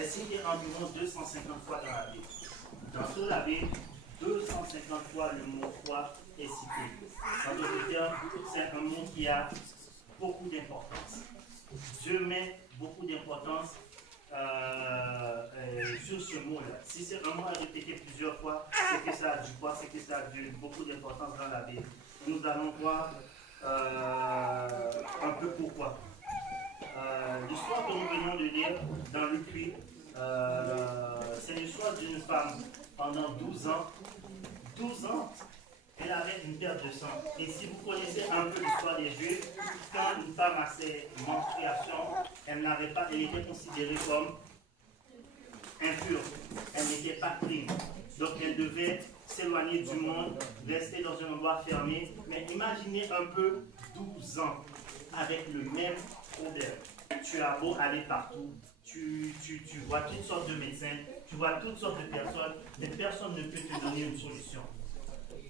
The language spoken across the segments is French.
est cité environ 250 fois dans la Bible. Dans toute la Bible, 250 fois le mot foi est cité. En d'autres termes, c'est un mot qui a beaucoup d'importance. Dieu met beaucoup d'importance sur ce mot-là. Si c'est un mot à répéter plusieurs fois, c'est que ça a du poids, c'est que ça a beaucoup d'importance dans la Bible. Nous allons voir un peu pourquoi. L'histoire que nous venons de lire dans Luc 8, c'est l'histoire d'une femme pendant 12 ans. 12 ans, elle avait une perte de sang. Et si vous connaissez un peu l'histoire des Juifs, quand une femme a ses menstruations, elle était considérée comme impure. Elle n'était pas clean. Donc elle devait s'éloigner du monde, rester dans un endroit fermé. Mais imaginez un peu 12 ans avec le même problème. Tu as beau aller partout, tu vois toutes sortes de médecins, tu vois toutes sortes de personnes, mais personne ne peut te donner une solution.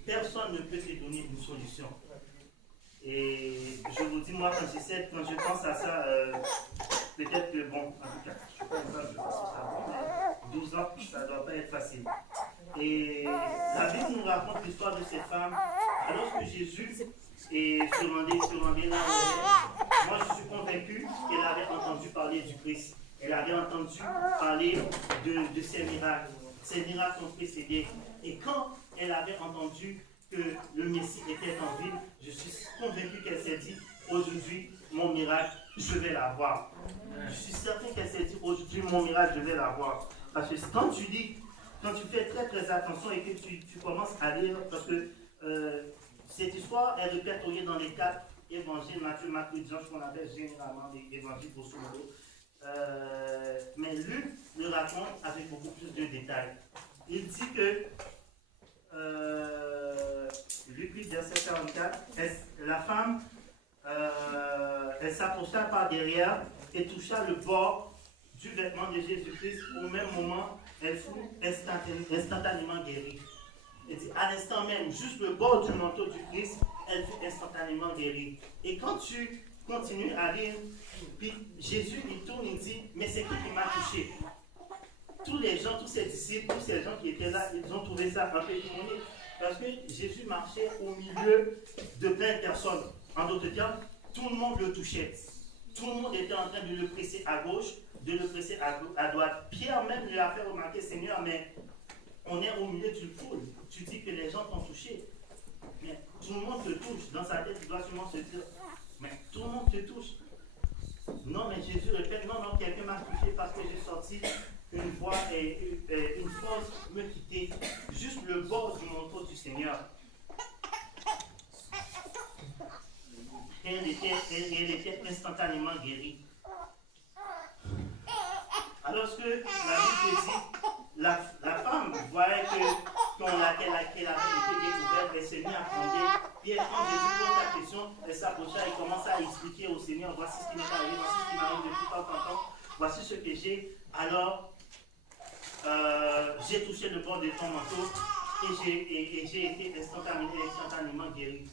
Personne ne peut te donner une solution. Et je vous dis, moi, quand je pense à ça, peut-être que, bon, en tout cas, je ne sais pas si ça va, 12 ans, ça ne doit pas être facile. Et la Bible nous raconte l'histoire de cette femme. Alors que Jésus est surrendé là, moi je suis convaincu qu'elle avait entendu parler du Christ. Elle avait entendu parler de ses miracles. Ces miracles ont précédé. Et quand elle avait entendu que le Messie était en ville, je suis convaincu qu'elle s'est dit, aujourd'hui, mon miracle, je vais l'avoir. Je suis certain qu'elle s'est dit, aujourd'hui, mon miracle, je vais l'avoir. Parce que quand tu lis, quand tu fais très très attention et que tu commences à lire, parce que cette histoire est répertoriée dans les 4 évangiles, Matthieu, Marc et Jean, qu'on appelle généralement les évangiles grosso modo. Mais Luc le raconte avec beaucoup plus de détails. Il dit que, Luc 8, verset 44, la femme, elle s'approcha par derrière et toucha le bord du vêtement de Jésus-Christ. Au même moment, elle fut instantanément guérie. Il dit, à l'instant même, juste le bord du manteau du Christ, elle fut instantanément guérie. Et quand tu continues à lire, puis Jésus il tourne et dit, mais c'est qui m'a touché? Tous les gens, tous ses disciples, tous ces gens qui étaient là, ils ont trouvé ça un peu ironique. Parce que Jésus marchait au milieu de plein de personnes. En d'autres termes, tout le monde le touchait. Tout le monde était en train de le presser à gauche, de le presser à droite. Pierre même lui a fait remarquer, Seigneur, mais on est au milieu d'une foule. Tu dis que les gens t'ont touché. Mais tout le monde te touche. Dans sa tête, il doit sûrement se dire, mais tout le monde te touche. Non, mais Jésus répète, non, quelqu'un m'a touché parce que j'ai sorti une voix et une force me quitter. Juste le bord du manteau du Seigneur. Et elle était instantanément guérie. Alors que la Bible dit, la femme voyait qu'elle avait été découverte, elle s'est mise à fonder. Puis quand Jésus pose la question, elle s'approcha et commença à expliquer au Seigneur, voici ce qui m'est arrivé, voici ce qui m'arrive depuis tant temps, voici ce que j'ai. Alors, j'ai touché le bord de ton manteau et j'ai été instantanément guéri.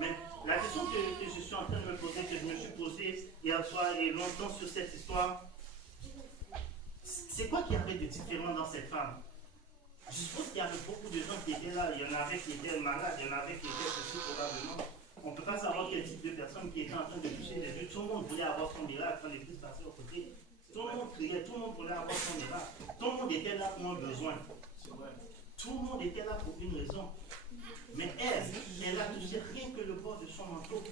Mais la question que je suis en train de me poser, que je me suis posée hier soir et longtemps sur cette histoire, c'est quoi qu'il y avait de différent dans cette femme? Je suppose qu'il y avait beaucoup de gens qui étaient là. Il y en avait qui étaient malades, il y en avait qui étaient aussi probablement. On ne peut pas savoir quel type de personnes qui étaient en train de toucher les yeux. Tout le monde voulait avoir son miracle quand l'église passait au côté. Tout le monde criait, tout le monde voulait avoir son miracle. Tout le monde était là pour un besoin. Tout le monde était là pour une raison. Mais elle a touché rien que le bord de son manteau.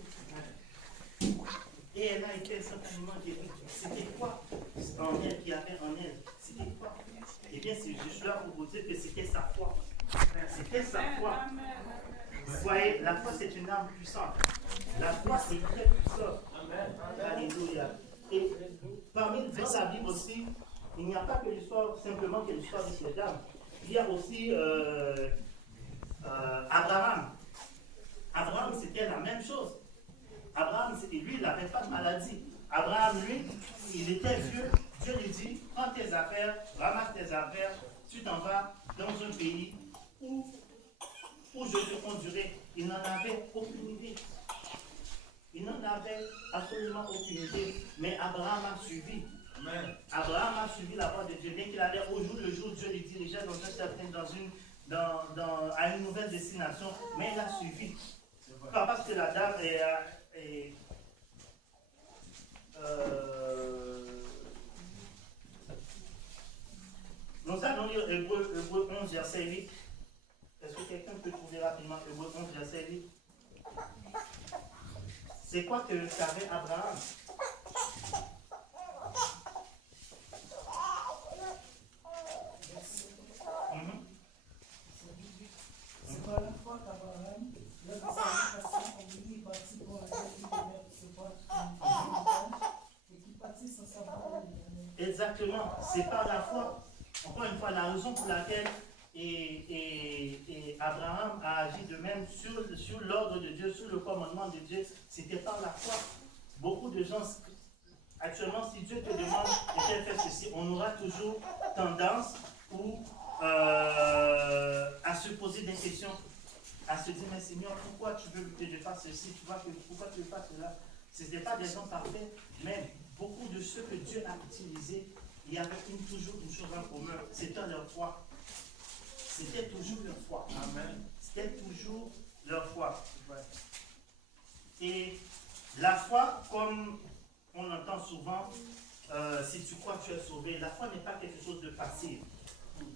Et elle a été instantanément guérie. C'était quoi en elle, qui avait en elle? C'était quoi? Eh bien, je suis là pour vous dire que c'était sa foi. C'était sa foi. Vous voyez, la foi c'est une arme puissante. La foi c'est très puissant. Alléluia. Et parmi dans la Bible aussi, il n'y a pas que l'histoire, simplement que l'histoire de cette dame. Il y a aussi Abraham. Abraham, c'était la même chose. Abraham, lui, il n'avait pas de maladie. Abraham, lui, il était vieux. Dieu lui dit, prends tes affaires, ramasse tes affaires, tu t'en vas dans un pays où je te conduirai. Il n'en avait aucune idée. Il n'en avait absolument aucune idée. Mais Abraham a suivi. Amen. Abraham a suivi la voie de Dieu. Bien qu'il allait au jour le jour, Dieu le dirigeait à une nouvelle destination, mais il a suivi. Pas parce que la dame nous allons lire Hébreux 11, verset 8. Est-ce que quelqu'un peut trouver rapidement Hébreux 11, verset 8? C'est quoi que savait Abraham? C'est pas la foi qu'Abraham, lors de sa vocation, obéit et partit pour la terre qui devait recevoir une montagne et qui partit sans savoir l'éternel. Exactement, c'est par la foi. Encore une fois, la raison pour laquelle Abraham a agi de même sur l'ordre de Dieu, sur le commandement de Dieu, c'était par la foi. Beaucoup de gens, actuellement, si Dieu te demande de faire ceci, on aura toujours tendance à se poser des questions, à se dire, mais Seigneur, pourquoi tu veux que je fasse ceci, pourquoi tu veux faire cela? Ce n'était pas des gens parfaits, mais beaucoup de ceux que Dieu a utilisés, il y avait toujours une chose en commun, c'était leur foi. C'était toujours leur foi. Amen. C'était toujours leur foi. Et la foi, comme on entend souvent, si tu crois que tu es sauvé, la foi n'est pas quelque chose de passif.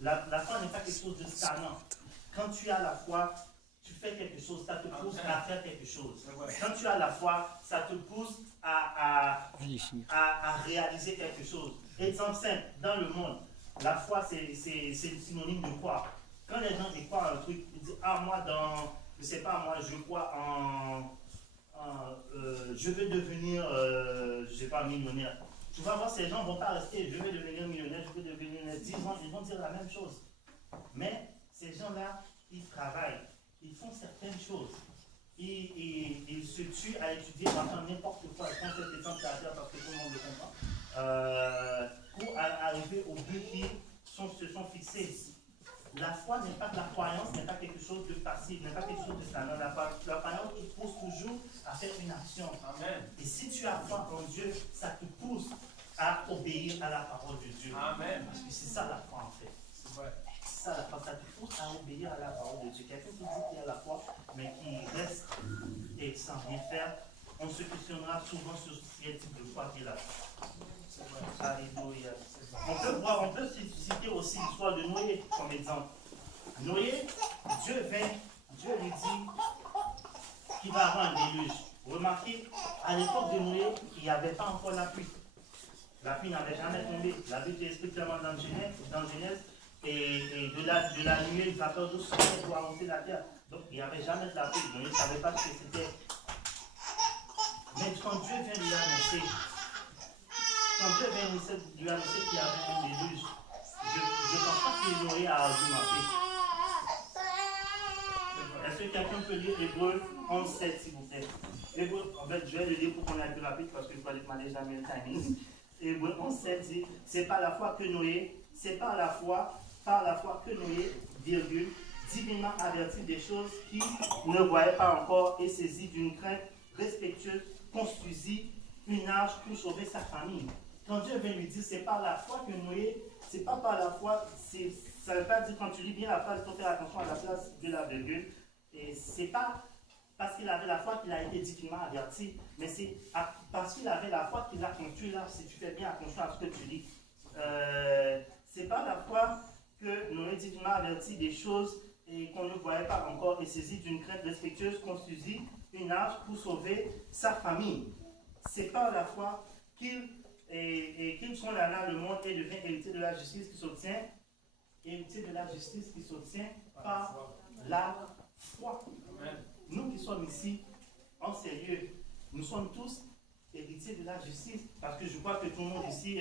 La foi n'est pas quelque chose de stagnant. Quand tu as la foi, tu fais quelque chose, ça te pousse à faire quelque chose. Quand tu as la foi, ça te pousse à réaliser quelque chose. Exemple simple, dans le monde, la foi c'est synonyme de croire. Quand les gens y croient en un truc, ils disent, ah moi je sais pas, moi je crois je veux devenir, je sais pas, millionnaire. Tu vas voir, ces gens ne vont pas rester, je veux devenir millionnaire, je veux devenir 10 ans, ils vont dire la même chose. Mais ces gens-là, ils travaillent, ils font certaines choses. Ils se tuent à étudier, à faire n'importe quoi. Je pense que c'est exemple caractère parce que tout le monde le comprend. Pour arriver au but qu'ils se sont fixés. La foi n'est pas, la croyance n'est pas quelque chose de passif, n'est pas quelque chose de stagnant. La croyance te pousse toujours à faire une action. Amen. Et si tu as foi en Dieu, ça te pousse à obéir à la parole de Dieu. Amen. Parce que c'est ça la foi en fait. C'est vrai. C'est ça la foi, ça te pousse à obéir à la parole de Dieu. Quelqu'un qui dit qu'il a la foi, mais qui reste et sans rien faire, on se questionnera souvent sur quel type de foi qu'il a. Alléluia. On peut citer aussi l'histoire de Noé comme exemple. Noé, Dieu lui dit qu'il va avoir un déluge. Remarquez, à l'époque de Noé, il n'y avait pas encore la pluie. La pluie n'avait jamais tombé. La Bible explique clairement dans Genèse, et de la nuée, une vapeur d'eau sortait pour arroser la terre. Donc il n'y avait jamais de la pluie. Noé ne savait pas ce que c'était. Mais quand Dieu vient lui annoncer, lui annoncer qu'il y avait un déluge, je ne pense pas que Noé a argumenté. Est-ce que quelqu'un peut lire Hébreux 11:7 s'il vous plaît? Hébreux, en fait, je vais le lire pour qu'on aille plus rapide parce que je crois que je déjà mis le timing. Hébreux 11:7 dit, c'est par la foi que Noé, virgule, divinement averti des choses qu'il ne voyait pas encore et saisi d'une crainte respectueuse, construisit une arche pour sauver sa famille. Quand Dieu vient lui dire, c'est par la foi que Noé, c'est pas par la foi, ça ne veut pas dire, quand tu lis bien la phrase, il faut faire attention à la place de la virgule. Et c'est pas parce qu'il avait la foi qu'il a été divinement averti, mais c'est parce qu'il avait la foi qu'il a construit là, si tu fais bien attention à ce que tu lis. C'est pas la foi que Noé divinement averti des choses et qu'on ne voyait pas encore et saisi d'une crainte respectueuse, construisit une arche pour sauver sa famille. C'est par la foi qu'ils sont là le monde et devient héritier de la justice qui s'obtient, par la foi. Amen. Nous qui sommes ici, en sérieux, nous sommes tous héritiers de la justice, parce que je crois que tout le monde ici,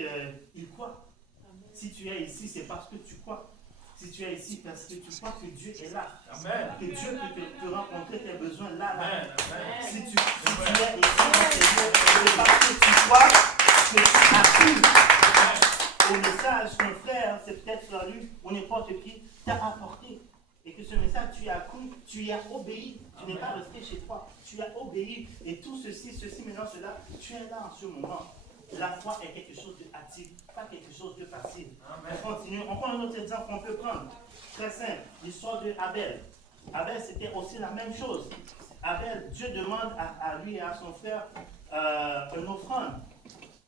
il croit. Amen. Si tu es ici, c'est parce que tu crois. Si tu es ici, parce que tu crois que Dieu est là. Amen. Que Dieu peut te rencontrer tes besoins là. Amen. Si tu es ici, c'est parce que tu crois que tu as cru au message qu'un frère, c'est peut-être sur lui, ou n'importe qui, t'a apporté. Et que ce message, tu as cru, tu y as obéi. Tu n'es pas resté chez toi. Tu as obéi. Et tout ceci maintenant, cela, tu es là en ce moment. la foi est quelque chose d'actif, pas quelque chose de passif. On continue. On prend un autre exemple qu'on peut prendre. Très simple. L'histoire de Abel. Abel, c'était aussi la même chose. Abel, Dieu demande à lui et à son frère une offrande.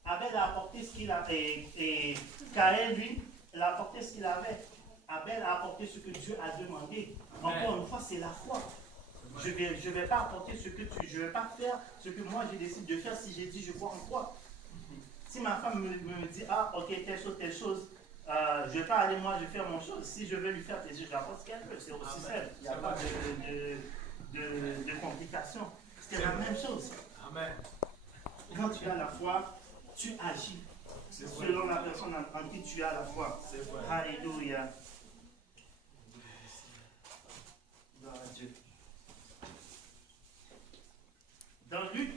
Abel a apporté ce qu'il avait. Et Caïn, lui, il a apporté ce qu'il avait. Abel a apporté ce que Dieu a demandé. Encore une fois, c'est la foi. Je vais pas apporter ce que je vais pas faire ce que moi je décide de faire si j'ai dit je crois en quoi. Si ma femme me dit ah ok telle chose, je vais pas aller moi je vais faire mon chose. Si je veux lui faire plaisir, j'apporte ce qu'elle veut. C'est aussi simple. Il n'y a pas de complications. C'est la même chose. Amen. Quand tu as la foi, tu agis selon la personne en qui tu as la foi. Alléluia. Gloire à Dieu. Dans Luc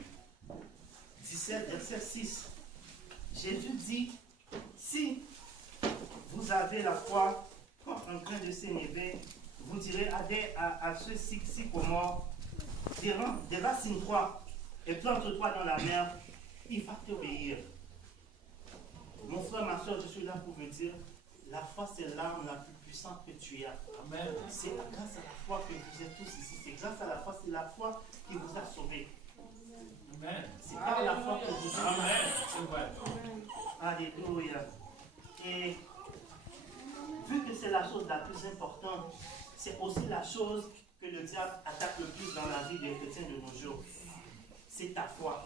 17, verset 6, Jésus dit, si vous avez la foi comme un grain de sénévé, vous direz à ceux sycomores, déracine-toi et plante-toi dans la mer, il va t'obéir. Mon frère, ma soeur, je suis là pour vous dire, la foi c'est l'arme la plus puissante que tu as. Amen. C'est grâce à la foi que vous êtes tous ici. C'est grâce à la foi, c'est la foi qui vous a sauvés. Amen. C'est par la foi que vous êtes. Amen. C'est vrai. Alléluia. Et vu que c'est la chose la plus importante, c'est aussi la chose que le diable attaque le plus dans la vie des chrétiens de nos jours. C'est ta foi.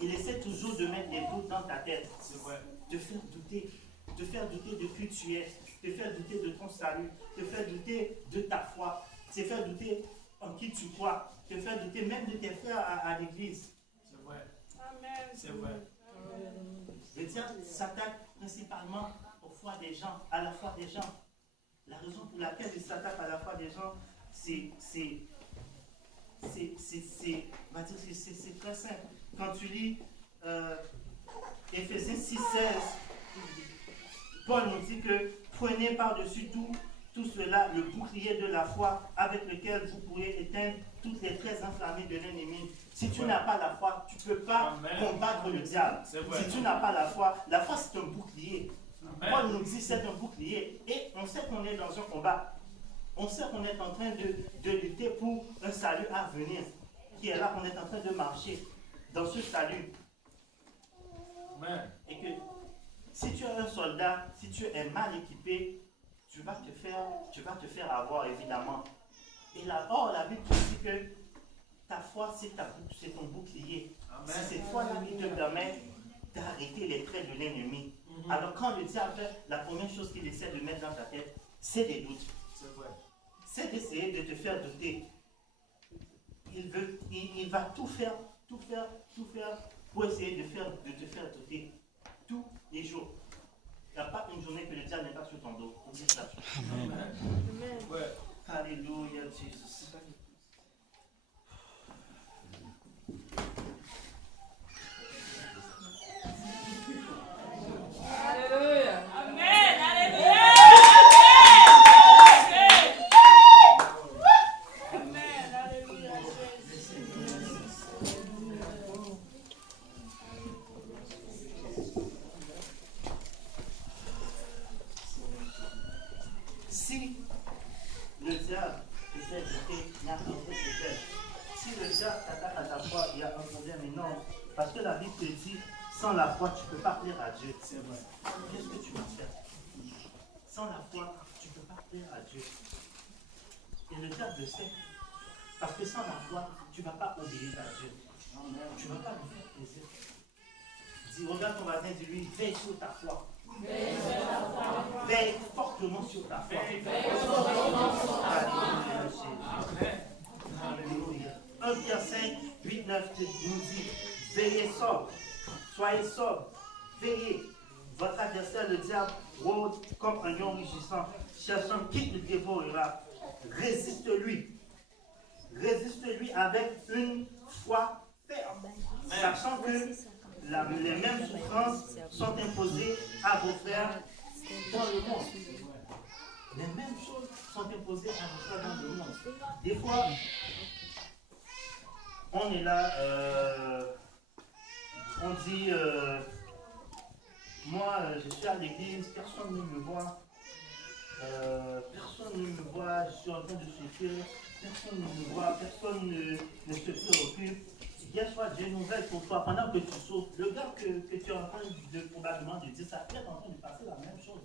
Il essaie toujours de mettre des doutes dans ta tête. C'est vrai. De faire douter. De faire douter de qui tu es. De faire douter de ton salut. De faire douter de ta foi. De faire douter en qui tu crois. De faire douter même de tes frères à l'église. C'est vrai. Amen. C'est vrai. Le diable s'attaque principalement aux foi des gens, à la foi des gens. La raison pour laquelle il s'attaque à la foi des gens, c'est très simple. Quand tu lis Éphésiens 6, 16, Paul nous dit que prenez par-dessus tout cela le bouclier de la foi avec lequel vous pourrez éteindre toutes les traits enflammés de l'ennemi. Si tu n'as pas la foi, tu ne peux pas combattre le diable. Si tu n'as pas la foi c'est un bouclier. Paul nous dit c'est un bouclier. Et on sait qu'on est dans un combat. On sait qu'on est en train de lutter pour un salut à venir. Qui est là, on est en train de marcher dans ce salut. Amen. Et que si tu es un soldat, si tu es mal équipé, tu vas te faire avoir évidemment. Et là, la Bible te dit que ta foi, c'est ton bouclier. Amen. C'est cette foi-là qui te permet d'arrêter les traits de l'ennemi. Alors quand le diable fait, la première chose qu'il essaie de mettre dans ta tête, c'est des doutes. C'est vrai. C'est d'essayer de te faire douter. Il va tout faire pour essayer de te faire douter. Tous les jours. Il n'y a pas une journée que le diable n'est pas sur ton dos. On dit ça. Amen. Ouais. Alléluia, Jésus. Alléluia. Amen. Alléluia. Amen. Alléluia. Si le diable essaie de te n'importe lequel, si le diable t'attaque à ta foi, il y a un problème énorme. Parce que la Bible te dit, sans la foi, tu ne peux pas plaire à Dieu. C'est vrai. Qu'est-ce que tu vas faire? Sans la foi, tu ne peux pas plaire à Dieu. Et le diable le sait. Parce que sans la foi, tu ne vas pas obéir à Dieu. Tu ne vas pas lui faire plaisir. Dis, regarde ton voisin, dis-lui, veille sur ta foi. Veille fortement sur ta foi. Alléluia. 1 Pierre 5, 8, 9 nous dit, veillez sobre, soyez sobre, veillez. Votre adversaire, le diable, rôde comme un lion rugissant, cherchant qui le dévorera. Résiste-lui. Résiste-lui avec une foi ferme, sachant que les mêmes souffrances sont imposées à vos frères dans le monde. Les mêmes choses sont imposées à vos frères dans le monde. Des fois, on est là, on dit, moi je suis à l'église, personne ne me voit. Personne ne me voit, je suis en train de souffrir, personne ne me voit, personne ne se préoccupe. Hier soir, j'ai une nouvelle pour toi. Pendant que tu souffres, le gars que tu es en train de probablement de dire ça, il est en train de passer la même chose.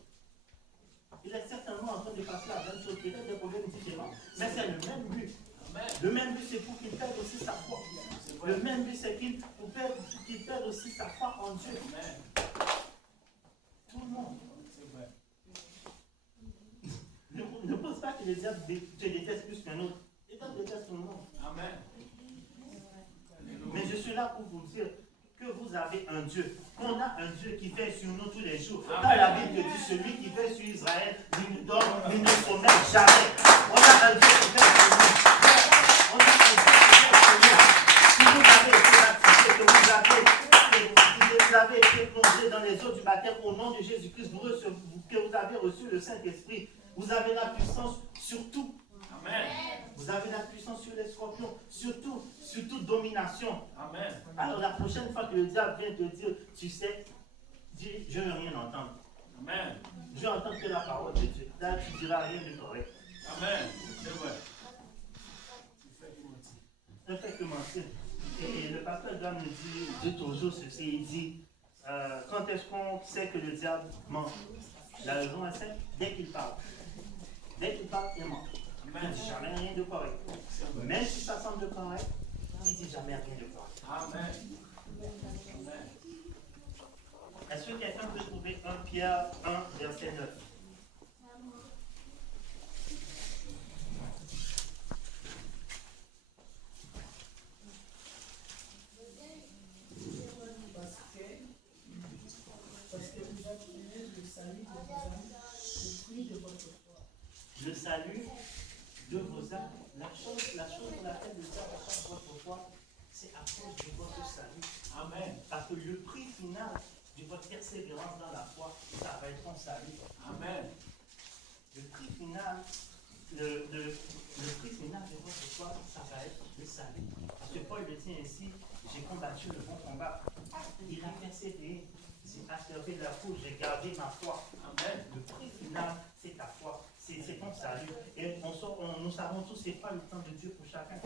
Il est certainement en train de passer la même chose, peut-être des problèmes différents, mais c'est le même but. Le même but, c'est pour qu'il perde aussi sa foi. Le même but, c'est qu'il perde aussi sa foi en Dieu. Tout le monde. Ne pense pas que le diable te déteste plus qu'un autre. Le diable déteste tout le monde. Amen. Mais je suis là pour vous dire que vous avez un Dieu. Qu'on a un Dieu qui fait sur nous tous les jours. Dans la Bible dit, celui qui fait sur Israël, il ne sommeille jamais. On a un Dieu qui fait sur nous. On a un Dieu qui fait sur nous. Si vous avez été baptisé, que vous avez été plongé dans les eaux du baptême au nom de Jésus-Christ, que vous avez reçu le Saint-Esprit, vous avez la puissance sur tout. Amen. Vous avez la puissance sur les scorpions, sur toute domination. Amen. Alors la prochaine fois que le diable vient te dire, tu sais, dis, je ne veux rien entendre. Amen. Je veux entendre que la parole de Dieu. Là, tu ne diras rien de correct. Amen. C'est vrai. Ne fais que mentir. Et le pasteur John me dit toujours ceci, il dit, quand est-ce qu'on sait que le diable ment? La raison est simple, dès qu'il parle. Dès qu'il parle, il ment. Il ne dit jamais rien de correct. Même si ça semble correct, il ne dit jamais rien de correct. Amen. Est-ce que quelqu'un peut trouver 1 Pierre 1, verset 9? Parce que vous obtenez le salut de vos âmes au prix de votre foi. Le salut de vos âmes. La chose pour laquelle le diable achète votre foi, c'est à cause de votre salut. Amen. Parce que le prix final de votre persévérance dans la foi, ça va être ton salut. Amen. Le prix final, le prix final de votre foi, ça va être le salut. Parce que Paul le dit ainsi, j'ai combattu le bon combat. Il a persévéré. J'ai asservé la foule, j'ai gardé ma foi. Amen. Le prix final, c'est ta foi. C'est ton salut. Et nous savons tous, ce n'est pas le temps de Dieu pour chacun.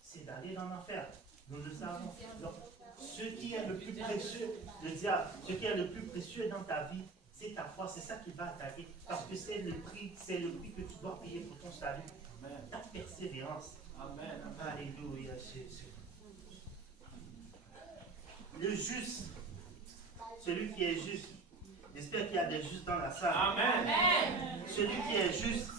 C'est d'aller dans l'enfer. Nous le savons. Donc, ce qui est le plus précieux, le diable, ce qui est le plus précieux dans ta vie, c'est ta foi. C'est ça qui va attaquer. Parce que c'est le prix que tu dois payer pour ton salut. Amen. Ta persévérance. Amen. Alléluia, Jésus. Le juste, celui qui est juste, j'espère qu'il y a des justes dans la salle. Amen. Celui qui est juste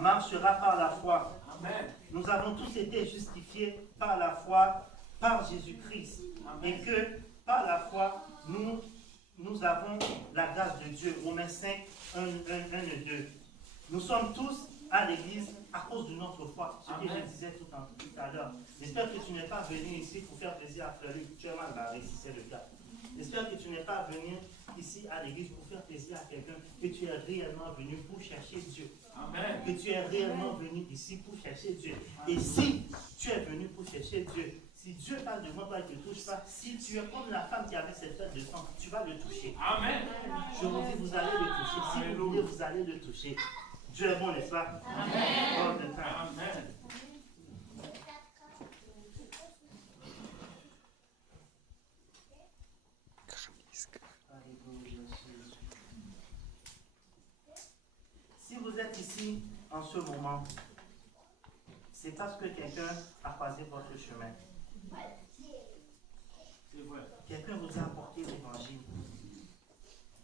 marchera par la foi. Amen. Nous avons tous été justifiés par la foi, par Jésus-Christ. Et que par la foi, nous avons la grâce de Dieu. Romains 5, 1 et 2. Nous sommes tous à l'église à cause de notre foi. Ce que je disais tout à l'heure. J'espère que tu n'es pas venu ici pour faire plaisir à Frère Luc. Tu es mal barré si c'est le cas. J'espère que tu n'es pas venu ici à l'église pour faire plaisir à quelqu'un, que tu es réellement venu pour chercher Dieu. Amen. Que tu es réellement venu ici pour chercher Dieu. Et si tu es venu pour chercher Dieu, si Dieu parle devant toi et ne te touche pas, si tu es comme la femme qui avait cette tête de sang, tu vas le toucher. Amen. Je vous dis, vous allez le toucher. Si vous voulez, vous allez le toucher. Dieu est bon, n'est-ce pas? Amen. All the time. Amen. Si vous êtes ici en ce moment, c'est parce que quelqu'un a croisé votre chemin. C'est vrai. Quelqu'un vous a apporté l'évangile.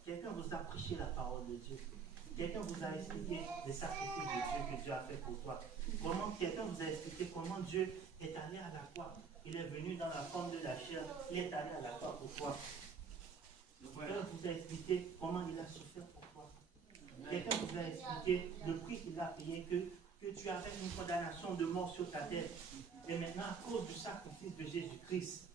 Quelqu'un vous a prêché la parole de Dieu. Quelqu'un vous a expliqué les sacrifices de Dieu que Dieu a fait pour toi. Quelqu'un vous a expliqué comment Dieu est allé à la croix. Il est venu dans la forme de la chair. Il est allé à la croix pour toi. Quelqu'un vous a expliqué comment il a souffert pour toi. Quelqu'un vous a expliqué le prix qu'il a payé, que tu avais une condamnation de mort sur ta tête. Et maintenant, à cause du sacrifice de Jésus-Christ,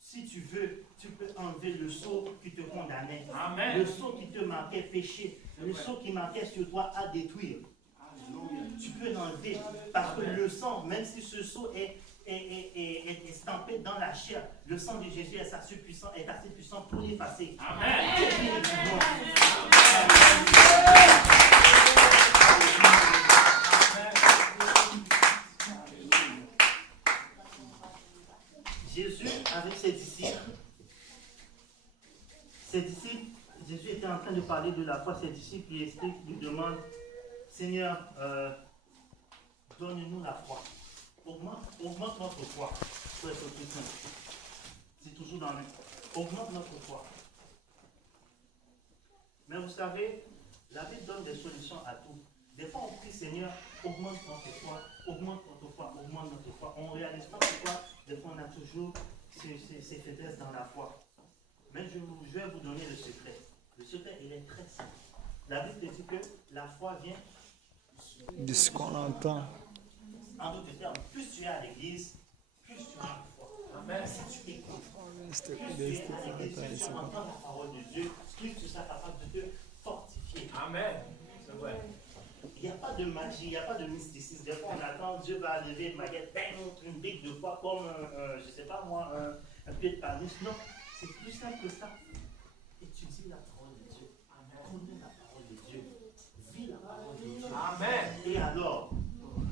si tu veux, tu peux enlever le sceau qui te condamnait. Amen. Le sceau qui te marquait péché. Le sceau qui marquait sur toi à détruire. Alléluia. Tu peux l'enlever parce que le sang, même si ce sceau est est estampé dans la chair, le sang de Jésus est assez puissant pour l'effacer. Amen. Jésus, avec ses disciples, Jésus était en train de parler de la foi. Ses disciples lui demandent, Seigneur, donne-nous la foi. Augmente notre foi. Pour être plus simple. C'est toujours dans le même. Augmente notre foi. Mais vous savez, la Bible donne des solutions à tout. Des fois, on prie, Seigneur, augmente notre foi, augmente notre foi, augmente notre foi. On ne réalise pas pourquoi, des fois, on a toujours ces faiblesses dans la foi. Mais je vais vous donner le secret. Le secret, il est très simple. La Bible dit que la foi vient de ce qu'on entend. En d'autres termes, plus tu es à l'église, plus tu as la foi. Amen. Si tu écoutes, plus tu es à l'église, plus tu entends la parole de Dieu, plus tu seras capable de te fortifier. Amen. C'est vrai. Il n'y a pas de magie, il n'y a pas de mysticisme. Des fois, on attend, Dieu va lever une brique de foi comme, je ne sais pas moi, un pied de panouche. Non, c'est plus simple que ça. Étudie la parole de Dieu. Connais la parole de Dieu. Vis la parole de Dieu. Amen. Et alors,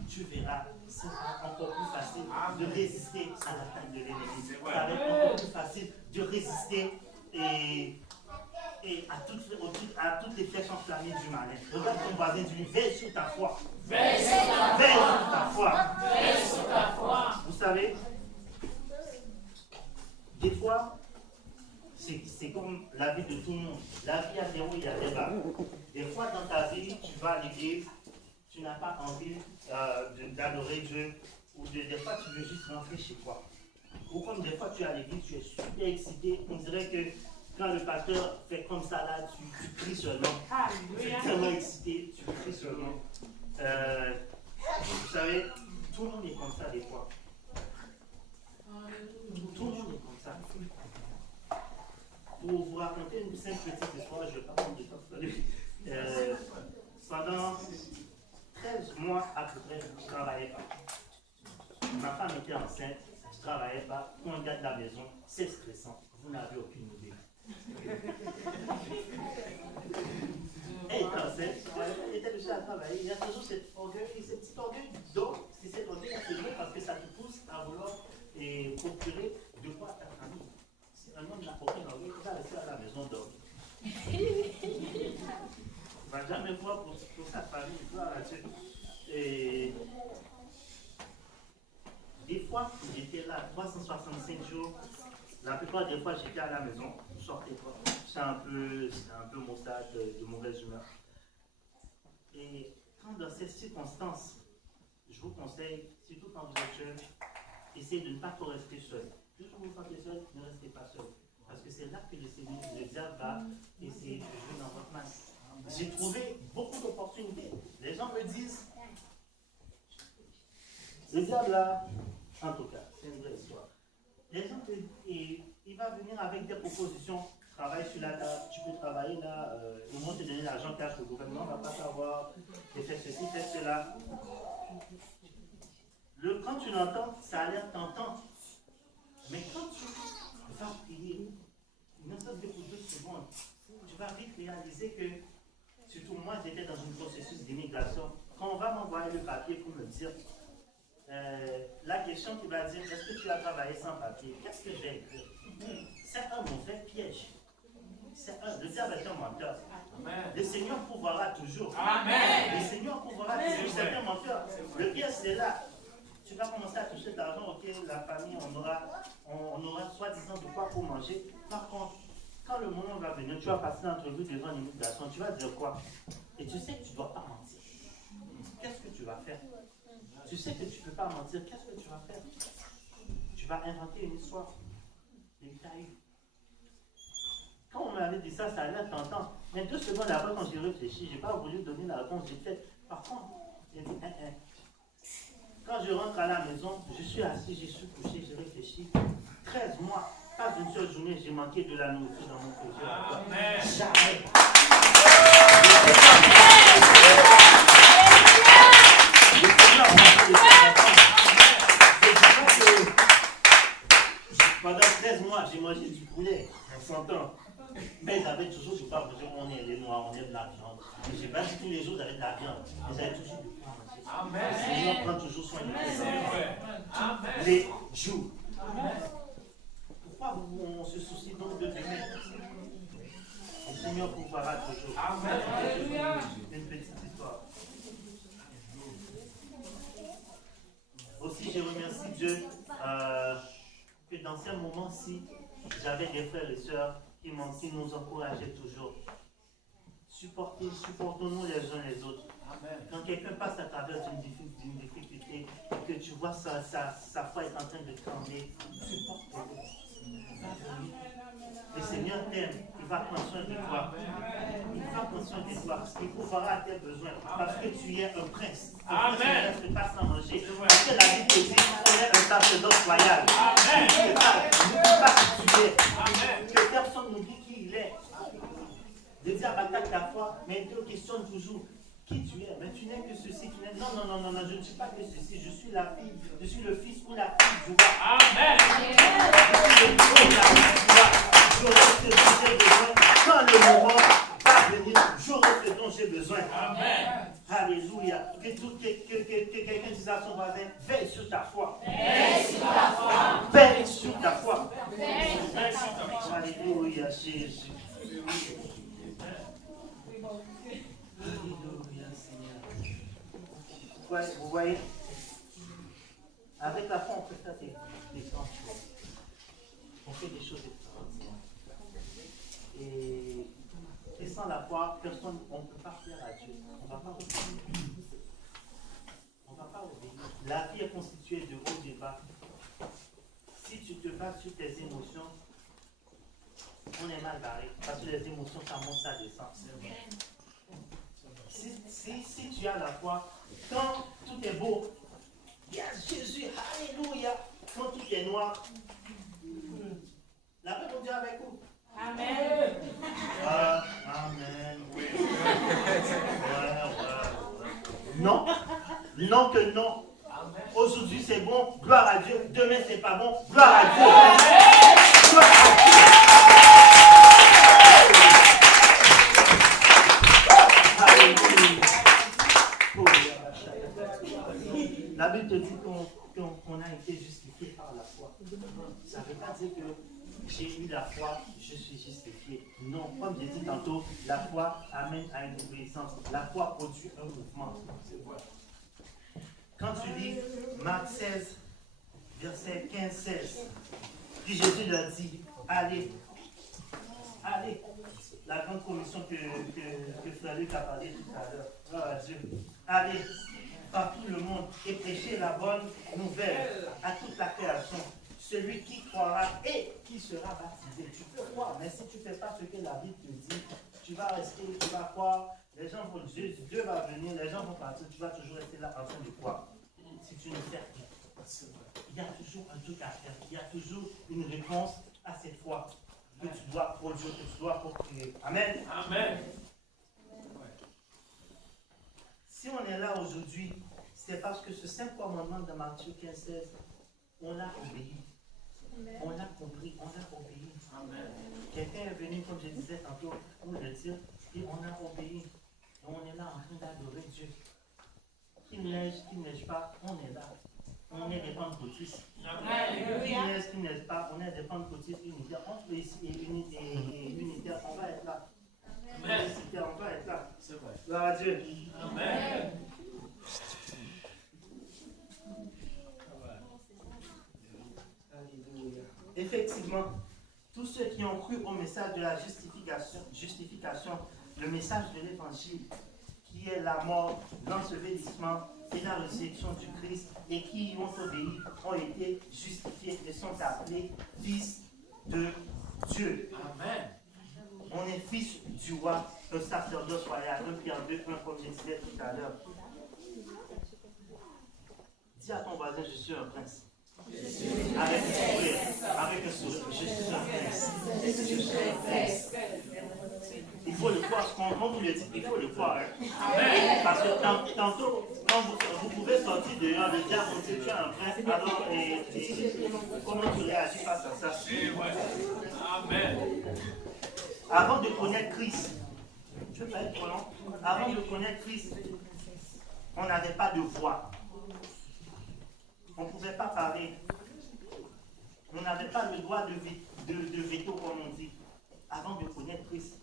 tu verras, c'est encore plus facile de résister à l'attaque de l'ennemi. Ça va être encore plus facile de résister et à toutes les flèches enflammées du malin. Regarde ton voisin, dis-lui, veille sur ta foi. Veille sur ta foi. Veille sur ta foi. Vous savez, des fois, c'est comme la vie de tout le monde. La vie a des hauts, il y a des bas. Des fois, dans ta vie, tu vas à l'église, tu n'as pas envie d'adorer Dieu, ou des fois, tu veux juste rentrer chez toi. Ou comme des fois, tu es à l'église, tu es super excité, on dirait que quand le pasteur fait comme ça là, tu cries seulement. Tu es tellement excité, tu cries seulement. Vous savez, tout le monde est comme ça des fois. Tout le monde est comme ça. Pour vous raconter une simple petite histoire, je ne vais pas prendre de temps. Pendant 13 mois à peu près, je ne travaillais pas. Ma femme était enceinte, je ne travaillais pas. Quand on regarde la maison, c'est stressant. Vous n'avez aucune idée. Elle était enceinte, elle était déjà à travailler. Il y a toujours cet petit orgueil. Donc, c'est cet orgueil qui est parce que ça te pousse à vouloir procurer de quoi à ta famille. Si un homme n'a aucun orgueil, il va rester à la maison dormir. Il ne va jamais voir pour sa famille, gloire à Dieu. Et des fois, j'étais là 365 jours. La plupart des fois, j'étais à la maison, je sortais pas. C'est un peu maussade, de mauvaise humeur. Et quand dans ces circonstances, je vous conseille, surtout quand vous êtes jeune, essayez de ne pas trop rester seul. Juste quand vous vous sentez seul, ne restez pas seul. Parce que c'est là que le diable va essayer de jouer dans votre main. J'ai trouvé beaucoup d'opportunités. Les gens me disent, le diable là, en tout cas, c'est une vraie histoire. Les gens, il va venir avec des propositions. Travaille sur la table, tu peux travailler là, ils vont te donner l'argent cash, le gouvernement ne va pas savoir, et fais ceci, fais cela. Quand tu l'entends, ça a l'air tentant. Mais quand tu vas payer une sorte de 2 secondes, tu vas vite réaliser que, surtout moi, j'étais dans un processus d'immigration. Quand on va m'envoyer le papier pour me dire, la question qui va dire, est-ce que tu as travaillé sans papier? Qu'est-ce que j'ai écrit? C'est un mauvais piège. Le diable est un menteur. Amen. Le Seigneur pourvoira toujours. Amen. Le Seigneur pourvoira toujours. C'est un menteur. Le piège, c'est là. Tu vas commencer à toucher de l'argent, ok, la famille, on aura soi-disant de quoi pour manger. Par contre, quand le moment va venir, tu vas passer l'entrevue devant l'immigration, tu vas dire quoi? Et tu sais que tu ne dois pas mentir. Qu'est-ce que tu vas faire? Tu sais que tu ne peux pas mentir, qu'est-ce que tu vas faire? Tu vas inventer une histoire. Et il t'a eu. Quand on m'avait dit ça, ça a l'air tentant. Mais 2 secondes après, quand j'ai réfléchi, je n'ai pas voulu donner la réponse, j'ai fait. Par contre, j'ai dit, Quand je rentre à la maison, je suis assis, je suis couché, je réfléchis. 13 mois, pas une seule journée, j'ai manqué de la nourriture dans mon congélateur. Jamais. Le Seigneur m'a fait des enlève la viande. Et je n'ai pas dit tous les jours d'aller de la viande. Vous avez toujours du pain à manger. Amen. Le Seigneur prend toujours soin de C'est nous. vrai. Amen. Les jours. Pourquoi on se soucie donc de demain? Le Seigneur pourvoira toujours. Amen. Une petite histoire. Aussi, je remercie Dieu que dans ces moments-ci, j'avais des frères et sœurs qui nous encourageaient toujours. Supportons-nous les uns les autres. Amen. Quand quelqu'un passe à travers d'une difficulté et que tu vois sa foi est en train de trembler, supporte-le. Le Seigneur t'aime, il va prendre soin de toi. Il va prendre soin de toi. Il pourvoira à tes besoins. Parce que tu es un prince. Amen. Tu ne pas sans manger. Parce que la Bible dit qu'on est un sacerdoce royal. Amen. N'oublie pas qui tu es. Amen. Que personne n'oublie qui il est. De dire attaque ta foi, mais il te questionne toujours qui tu es. Mais tu n'es que ceci, tu n'es. Non, je ne suis pas que ceci. Je suis la fille, je suis le fils ou la fille du roi. Amen. Je suis le fils ou la fille du roi. J'aurai ce dont j'ai besoin. Quand le moment va venir, j'aurai ce dont j'ai besoin. Amen. Alléluia. Que quelqu'un dise à son voisin, veille sur ta foi. Veille sur ta foi. Veille sur ta foi. Veille sur ta foi. Alléluia, Jésus. Alléluia, Seigneur. Ouais, vous voyez, avec la foi, on peut faire des grandes choses. On fait des choses extraordinaires. Et sans la foi, personne, on ne peut pas faire à Dieu. On ne va pas obéir. On ne va pas obéir. La vie est constituée de hauts et de bas. Si tu te bases sur tes émotions, on est mal barré. Parce que les émotions, ça monte, ça descend. Si tu as la foi, quand tout est beau, yes, Jésus, alléluia. Quand tout est noir, la paix pour Dieu avec vous. Amen. Amen. Oui. Non. Non que non. Aujourd'hui c'est bon, gloire à Dieu. Demain c'est pas bon, gloire à Dieu. Gloire à Dieu. La Bible te dit qu'on a été justifié par la foi. Ça ne veut pas dire que j'ai eu la foi, je suis justifié. Non, comme j'ai dit tantôt, la foi amène à une obéissance. La foi produit un mouvement. Quand tu lis Marc 16, verset 15-16, puis Jésus leur dit, allez, allez. La grande commission que Frère Luc a parlé tout à l'heure. Gloire à Dieu. Allez par tout le monde et prêcher la bonne nouvelle à toute la création. Celui qui croira et qui sera baptisé. Tu peux croire, mais si tu ne fais pas ce que la Bible te dit, tu vas rester, tu vas croire, les gens vont Dieu va venir, les gens vont partir, tu vas toujours rester là en train de croire. Si tu ne fais rien, il y a toujours un truc à faire, il y a toujours une réponse à cette foi que tu dois produire, que tu dois procréer. Amen. Amen. Si on est là aujourd'hui, c'est parce que ce simple commandement de Matthieu 15-16, on a obéi. On a compris, on a obéi. Amen. Quelqu'un est venu, comme je disais tantôt, pour le dire, et on a obéi. Et on est là en train d'adorer Dieu. Qu'il neige pas, on est là. On est des pentecôtistes. Qu'il neige pas, on est des pentecôtistes unitaires. Entre ici et unitaires, on va être là. Amen. On va être là. C'est vrai. Gloire à Dieu. Amen. Effectivement, tous ceux qui ont cru au message de la justification, le message de l'évangile, qui est la mort, l'ensevelissement et la résurrection du Christ, et qui y ont obéi, ont été justifiés et sont appelés fils de Dieu. Amen. On est fils du roi, un sacerdoce royal, 1 Pierre 2, 1 comme je disais tout à l'heure. Dis à ton voisin, je suis un prince. Avec un sourire, je suis un prince. Je suis un prince. Il faut le croire, quand vous le dites, il faut le croire. Hein. Parce que tantôt, quand vous pouvez sortir dehors et dire que tu es un prince, alors comment tu réagis face à ça? Amen. Avant de connaître Christ, Je ne vais pas être trop long. Avant de connaître Christ, on n'avait pas de voix. On ne pouvait pas parler. On n'avait pas le droit de veto, comme on dit, avant de connaître Christ.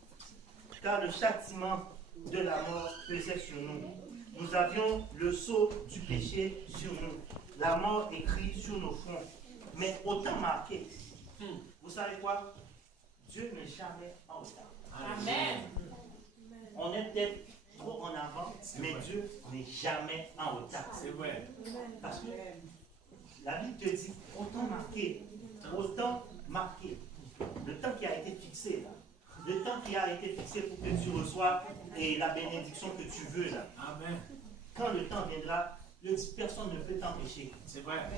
Car le châtiment de la mort pesait sur nous. Nous avions le sceau du péché sur nous. La mort écrite sur nos fronts. Mais autant marqué. Vous savez quoi? Dieu n'est jamais en retard. Amen. On est peut-être trop en avant, mais Dieu n'est jamais en retard. C'est vrai. Parce que la Bible te dit, autant marqué, autant marqué. Le temps qui a été fixé là. Le temps qui a été fixé pour que tu reçoives et la bénédiction que tu veux là. Amen. Quand le temps viendra, personne ne peut t'empêcher. C'est vrai.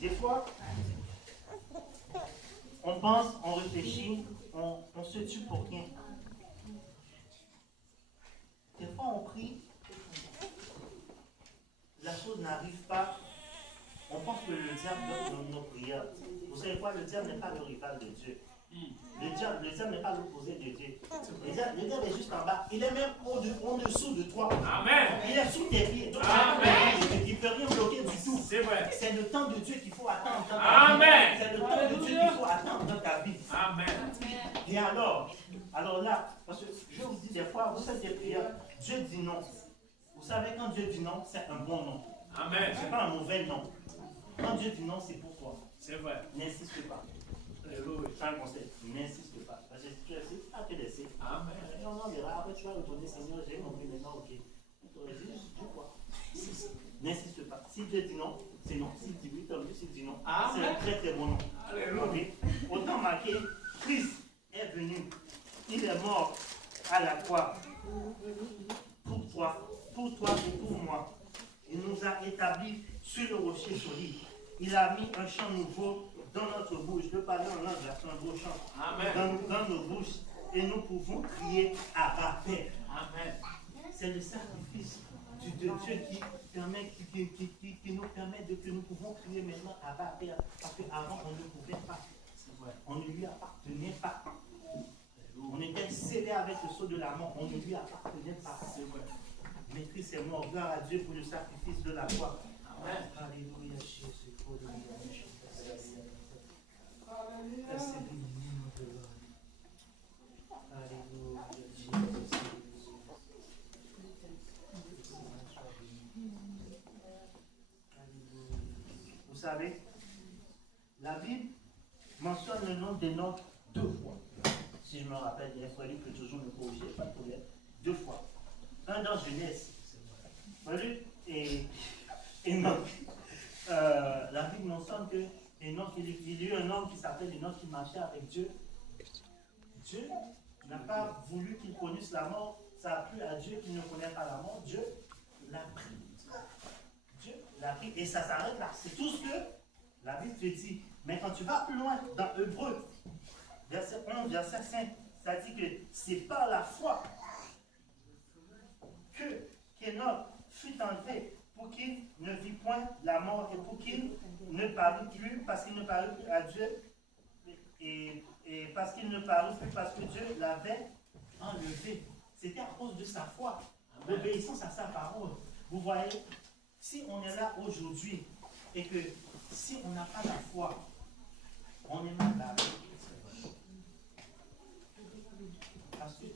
Des fois, on pense, on réfléchit, on se tue pour rien. Des fois, on prie, la chose n'arrive pas. On pense que le diable donne nos prières. Vous savez quoi? Le diable n'est pas le rival de Dieu. Le diable n'est pas l'opposé de Dieu. Le diable est juste en bas. Il est même en dessous de toi. Amen. Il est sous tes pieds. Donc, Amen. il ne peut rien bloquer du tout. C'est vrai. C'est le temps de Dieu qu'il faut attendre dans ta Amen. vie. C'est le temps de Dieu qu'il faut attendre dans ta vie. Amen. Et alors là, parce que je vous dis des fois, vous faites des prières, Dieu dit non. Vous savez, quand Dieu dit non, c'est un bon non. Amen. Ce n'est pas un mauvais non. Quand Dieu dit non, c'est pour toi. C'est vrai. N'insiste pas. C'est un conseil. N'insiste pas. Parce que si tu insistes, à te laisser. Amen. On verra. Après, tu vas retourner, Seigneur, j'ai compris maintenant, ok. Tu aurais dit, je dis quoi? N'insiste pas. Si Dieu dit non, c'est non. S'il dit oui, tant mieux. S'il dit non, c'est un très très bon non. Alléluia. Autant marqué, Christ est venu. Il est mort à la croix. Pour toi et pour moi. Il nous a établis sur le rocher solide. Il a mis un chant nouveau dans notre bouche. Je parler en langue, c'est un beau chant. Amen. Dans nos bouches. Et nous pouvons crier Abba Père. Amen. C'est le sacrifice de Dieu qui nous permet que nous pouvons crier maintenant Abba Père. Parce qu'avant, on ne pouvait pas. On ne lui appartenait pas. On était scellé avec le sceau de la mort. On ne lui appartenait pas. Mais Christ est mort. Gloire à Dieu pour le sacrifice de la croix. Amen. Alléluia, Jésus. Alléluia, Jésus. Vous savez, la Bible mentionne le nom des noms 2 fois. Si je me rappelle, il faut que toujours me corriger, pas de problème. 2 fois. Un dans Genèse. Et Enoch. La Bible mentionne que Enoch, il y a eu un homme qui s'appelle Enoch qui marchait avec Dieu. Dieu n'a pas voulu qu'il connaisse la mort. Ça a plu à Dieu qu'il ne connaît pas la mort. Dieu l'a pris. Dieu l'a pris. Et ça s'arrête là. C'est tout ce que la Bible te dit. Mais quand tu vas plus loin, dans Hébreux, verset 11, verset 5, ça dit que c'est par la foi que qu'Enoch fut enlevé pour qu'il ne vit point la mort et pour qu'il ne parut plus, parce qu'il ne parut plus à Dieu, et parce qu'il ne parut plus parce que Dieu l'avait enlevé. C'était à cause de sa foi, l'obéissance à sa parole. Vous voyez, si on est là aujourd'hui et que si on n'a pas la foi, on est mal barré. Parce que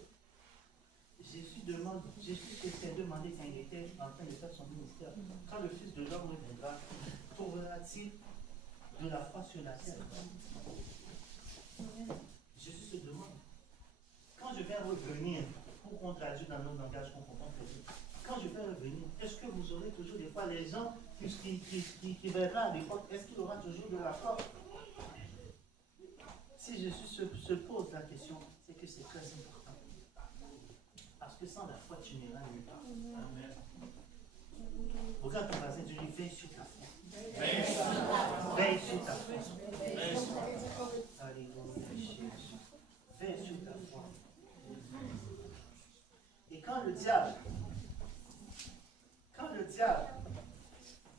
Jésus s'est demandé quand il était en train de faire son ministère, quand le Fils de l'homme reviendra, trouvera-t-il de la foi sur la terre? Jésus se demande, quand je vais revenir, pour qu'on traduise dans notre langage qu'on comprend très bien, quand je vais revenir, est-ce que vous aurez toujours des fois les gens qui verront à l'époque, est-ce qu'il aura toujours de la foi? Si Jésus se pose la question, c'est que c'est très important. Parce que sans la foi, tu n'iras nulle part. Amen. Regarde ton voisin, tu lui veille sur ta foi. Veille sur ta foi. Alléluia, Jésus. Veille sur ta foi. Et quand le diable,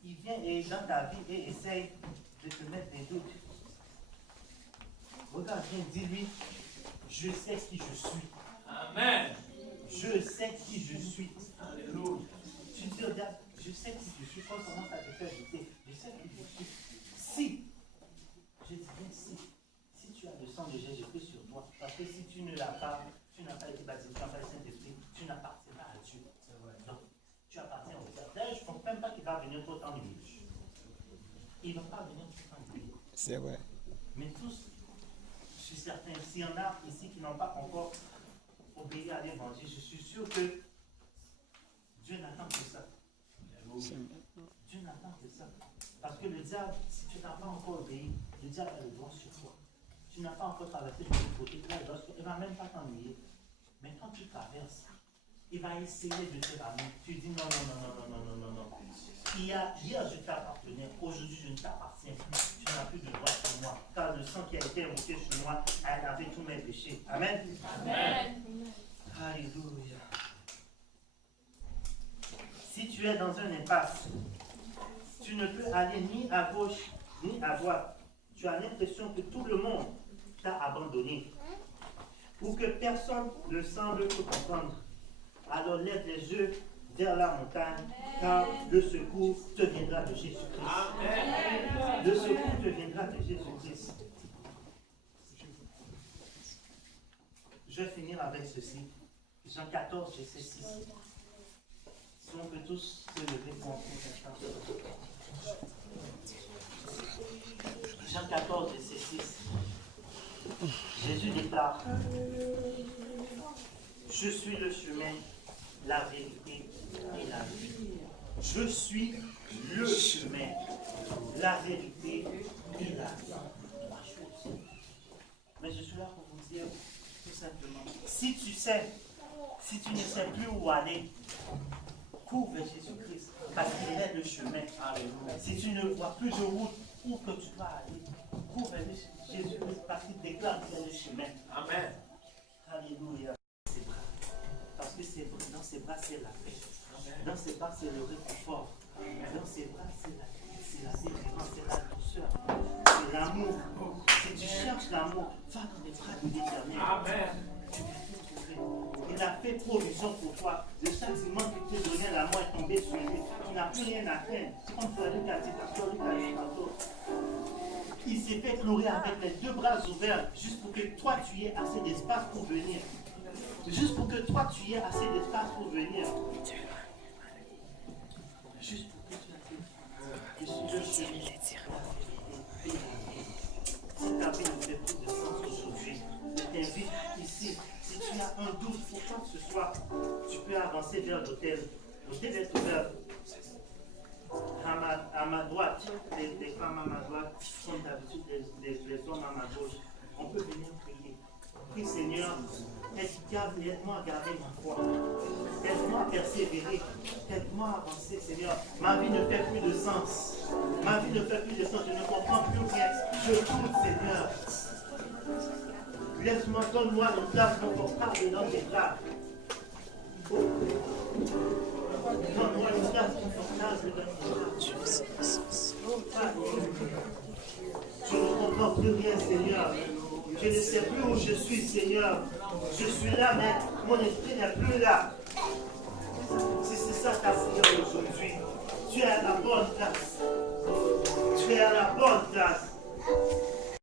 il vient dans ta vie et essaye de te mettre des doutes, regarde bien, dis-lui, je sais qui je suis. Amen. Je sais qui je suis. Alléluia. Tu dis, regarde, je sais qui je suis. Quand on commence à te faire douter, je sais qui je suis. Si, je dis bien si tu as le sang de Jésus-Christ sur toi, parce que si tu ne l'as pas, tu n'as pas été baptisé, tu n'as pas le Saint-Esprit, tu n'appartiens pas à Dieu. Donc, tu appartiens au Père. D'ailleurs, je ne pense même pas qu'il va venir trop t'ennuyer. Il ne va pas venir trop t'ennuyer. C'est vrai. Mais tous, je suis certain, s'il y en a ici qui n'ont pas encore obéi à l'évangile, je suis sûr que Dieu n'attend que ça. Dieu n'attend que ça. Parce que le diable, si tu n'as pas encore obéi, le diable a le droit sur toi. Tu n'as pas encore traversé de l'autre côté, il ne va même pas t'ennuyer. Mais quand tu traverses, il va essayer de te ramener. Tu dis non. Hier, je t'appartenais, aujourd'hui je ne t'appartiens plus. Tu n'as plus de droit sur moi. Car le sang qui a été invoqué sur moi a lavé tous mes péchés. Amen. Amen. Alléluia. Si tu es dans un impasse, tu ne peux aller ni à gauche ni à droite. Tu as l'impression que tout le monde t'a abandonné. Ou que personne ne semble te comprendre. Alors lève les yeux vers la montagne, car le secours te viendra de Jésus-Christ. Amen. Le secours te viendra de Jésus-Christ. Je vais finir avec ceci. Jean 14, verset 6. Si on peut tous se lever pour un instant. Jean 14, verset 6. Jésus déclare: je suis le chemin, la vérité et la vie. Je suis le chemin, la vérité et la vie. Mais je suis là pour vous dire tout simplement, si tu ne sais plus où aller, cours vers Jésus-Christ, parce qu'il est le chemin. Si tu ne vois plus de route, où que tu vas aller, cours vers Jésus-Christ, parce qu'il déclare qu'il est le chemin. Amen. Alléluia. Parce que c'est dans ses bras, c'est la paix. Dans ses bras, c'est le réconfort. Dans ses bras, c'est la délivrance, c'est la douceur, c'est l'amour. Si tu cherches l'amour, va dans les bras de l'Éternel. Amen. Tu vas te trouver. Il a fait provision pour toi. Le châtiment qui te donnait, la mort est tombé sur lui. Tu n'as plus rien à craindre. Comme tu as dit, il s'est fait glorer avec les deux bras ouverts, juste pour que toi tu aies assez d'espace pour venir. Juste pour que toi tu aies assez d'espace pour venir. Juste pour que tu aies assez d'espace. Si ta vie ne fait plus de sens aujourd'hui, je t'invite ici. Si tu as un doute pour quoi que ce soit, tu peux avancer vers l'hôtel. L'hôtel est ouvert. À ma droite, les femmes à ma droite, comme d'habitude les hommes à ma gauche. On peut venir prier. Prie Seigneur, aide-moi à garder ma foi. Aide-moi à persévérer. Aide-moi à avancer, Seigneur. Ma vie ne fait plus de sens. Ma vie ne fait plus de sens. Je ne comprends plus rien. Je doute, Seigneur. Laisse-moi, donne-moi une place confortable dans tes bras. Donne-moi une place confortable dans tes bras. Je ne comprends plus rien, Seigneur. Je ne sais plus où je suis, Seigneur. Je suis là, mais mon esprit n'est plus là. Si c'est ça ta prière aujourd'hui, tu es à la bonne place. Tu es à la bonne place.